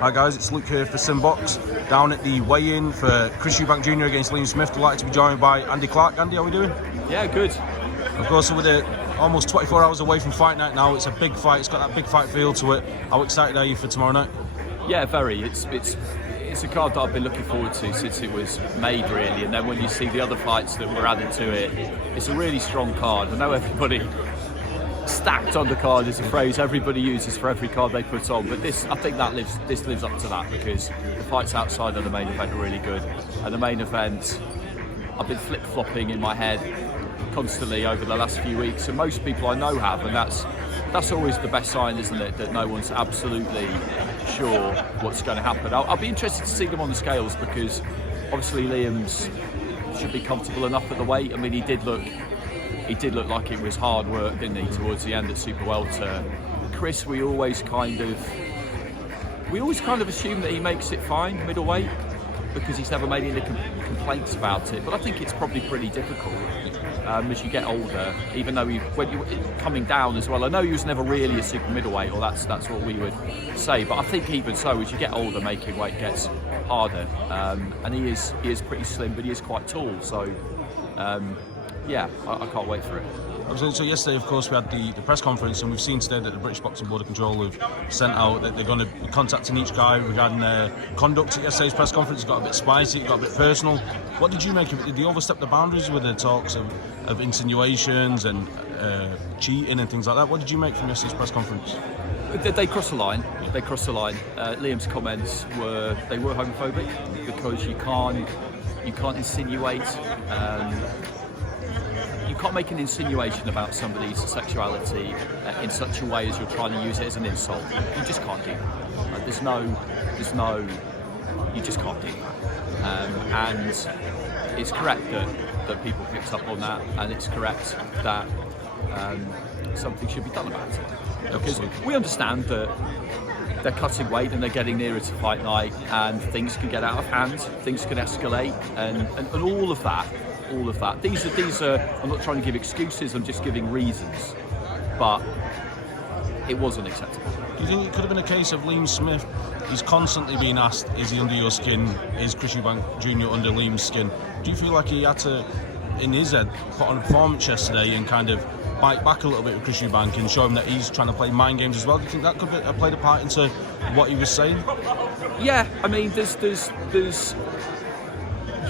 Hi guys, it's Luke here for SimBoxx, down at the weigh-in for Chris Eubank Jr against Liam Smith. Delighted to be joined by Andy Clarke. Andy, how are we doing? Yeah, good. Of course, so we're almost 24 hours away from fight night now. It's a big fight, it's got that big fight feel to it. How excited are you for tomorrow night? Yeah, very. It's a card that I've been looking forward to since it was made, really. And then when you see the other fights that were added to it, it's a really strong card. I know everybody... Stacked undercard is a phrase everybody uses for every card they put on, but I think this lives up to that, because the fights outside of the main event are really good, and the main event I've been flip-flopping in my head constantly over the last few weeks, and most people I know have, and that's always the best sign, isn't it, that no one's absolutely sure what's going to happen. I'll be interested to see them on the scales, because obviously Liam's should be comfortable enough at the weight. I mean, he did look like it was hard work, didn't he, towards the end at super welter. Chris, we always kind of assume that he makes it fine middleweight, because he's never made any complaints about it. But I think it's probably pretty difficult as you get older, even though when you're coming down as well. I know he was never really a super middleweight, or that's what we would say. But I think even so, as you get older, making weight gets harder. And he is pretty slim, but he is quite tall. So. Yeah, I can't wait for it. So yesterday, of course, we had the press conference, and we've seen today that the British Boxing Board of Control have sent out that they're going to be contacting each guy regarding their conduct at yesterday's press conference. It got a bit spicy, it got a bit personal. What did you make of it? Did they overstep the boundaries with the talks of insinuations and cheating and things like that? What did you make from yesterday's press conference? They crossed the line. Yeah. They crossed the line. Liam's comments were homophobic, because you can't insinuate. You can't make an insinuation about somebody's sexuality in such a way as you're trying to use it as an insult. You just can't do that. There's no, you just can't do that. And it's correct that people picked up on that, and it's correct that something should be done about it. Because we understand that they're cutting weight and they're getting nearer to fight night, and things can get out of hand, things can escalate, and all of that. These are. I'm not trying to give excuses. I'm just giving reasons. But it wasn't acceptable. Do you think it could have been a case of Liam Smith? He's constantly being asked, "Is he under your skin? Is Chris Eubank Jr. under Liam's skin?" Do you feel like he had to, in his head, put on a performance yesterday and kind of bite back a little bit with Chris Eubank and show him that he's trying to play mind games as well? Do you think that could have played a part into what he was saying? Yeah, I mean, there's.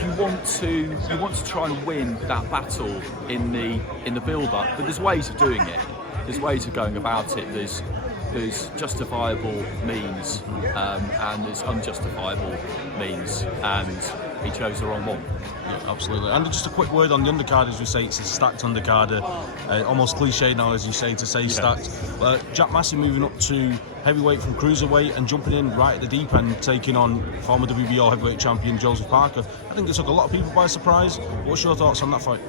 You want to try and win that battle in the build-up, but there's ways of doing it. There's ways of going about it. There's justifiable means and there's unjustifiable means, and he chose the wrong one. Yeah, absolutely. And just a quick word on the undercard, as we say, it's a stacked undercard. Almost cliche now, as you say, to say stacked. Jack Massey moving up to heavyweight from cruiserweight and jumping in right at the deep end, taking on former WBO heavyweight champion Joseph Parker. I think it took a lot of people by surprise. What's your thoughts on that fight?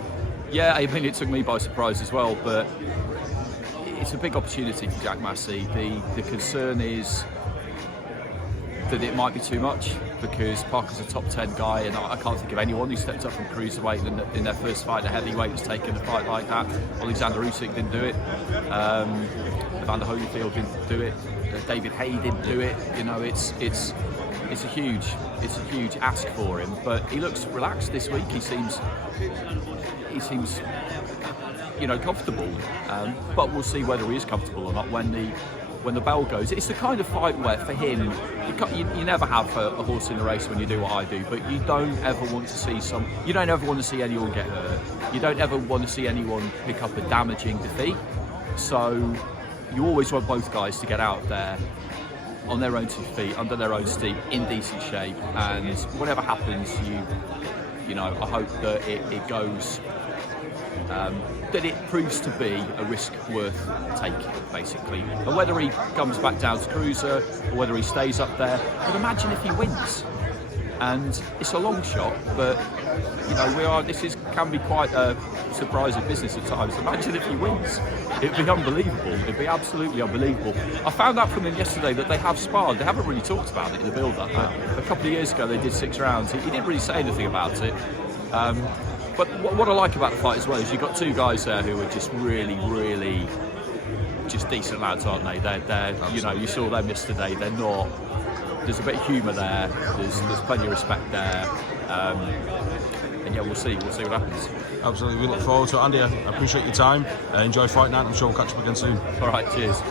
Yeah, I mean, it took me by surprise as well, but it's a big opportunity for Jack Massey. The concern is that it might be too much, because Parker's a top 10 guy, and I can't think of anyone who stepped up from cruiserweight in their first fight. A heavyweight was taken a fight like that. Alexander Usyk didn't do it. Evander Holyfield didn't do it. David Haye didn't do it. You know, it's a huge ask for him. But he looks relaxed this week. He seems comfortable. But we'll see whether he is comfortable or not when the bell goes. It's the kind of fight where, for him, you never have a horse in the race when you do what I do, but you don't ever want to see anyone get hurt. You don't ever want to see anyone pick up a damaging defeat. So you always want both guys to get out there on their own 2 feet, under their own steam, in decent shape, and whatever happens, I hope that it goes. That it proves to be a risk worth taking, basically. And whether he comes back down to cruiser or whether he stays up there, but imagine if he wins. And it's a long shot, but this can be quite a surprising business at times. Imagine if he wins. It'd be unbelievable. It'd be absolutely unbelievable. I found out from him yesterday that they have sparred. They haven't really talked about it in the build-up. A couple of years ago they did 6 rounds. He didn't really say anything about it. But what I like about the fight as well is you've got 2 guys there who are just really just decent lads, aren't they? They're you know, you saw them yesterday. They're not. There's a bit of humour there. There's plenty of respect there. And yeah, we'll see what happens. Absolutely, we look forward to it. Andy, I appreciate your time. Enjoy Fight Night. I'm sure we'll catch up again soon. All right, cheers.